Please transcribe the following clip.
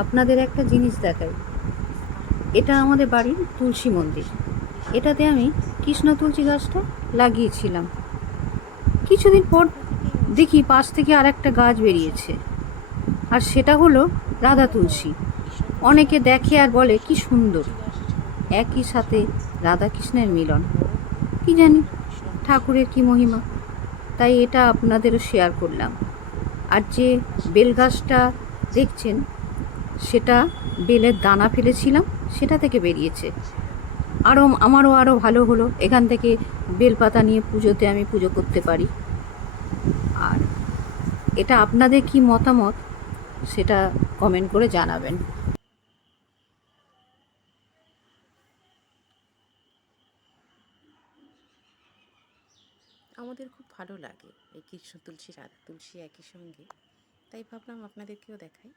আপনাদের একটা জিনিস দেখাই। এটা আমাদের বাড়ির তুলসী মন্দির। এটাতে আমি কৃষ্ণ তুলসী গাছটা লাগিয়েছিলাম। কিছুদিন পর দেখি পাশ থেকে আর একটা গাছ বেরিয়েছে, আর সেটা হলো রাধা তুলসী। অনেকে দেখে আর বলে কি সুন্দর, একই সাথে রাধা কৃষ্ণের মিলন। কি জানি ঠাকুরের কি মহিমা, তাই এটা আপনাদেরও শেয়ার করলাম। আর যে বেল গাছটা দেখছেন, সেটা বেলের দানা ফেলেছিলাম, সেটা থেকে বেরিয়েছে। আমারও ভালো হলো, এখান থেকে বেলপাতা নিয়ে পুজোতে আমি পুজো করতে পারি। আর এটা আপনাদের কি মতামত সেটা কমেন্ট করে জানাবেন। আমাদের খুব ভালো লাগে এই কৃষ্ণ তুলসী রাধা তুলসী একই সঙ্গে, তাই ভাবলাম আপনাদেরকেও দেখাই।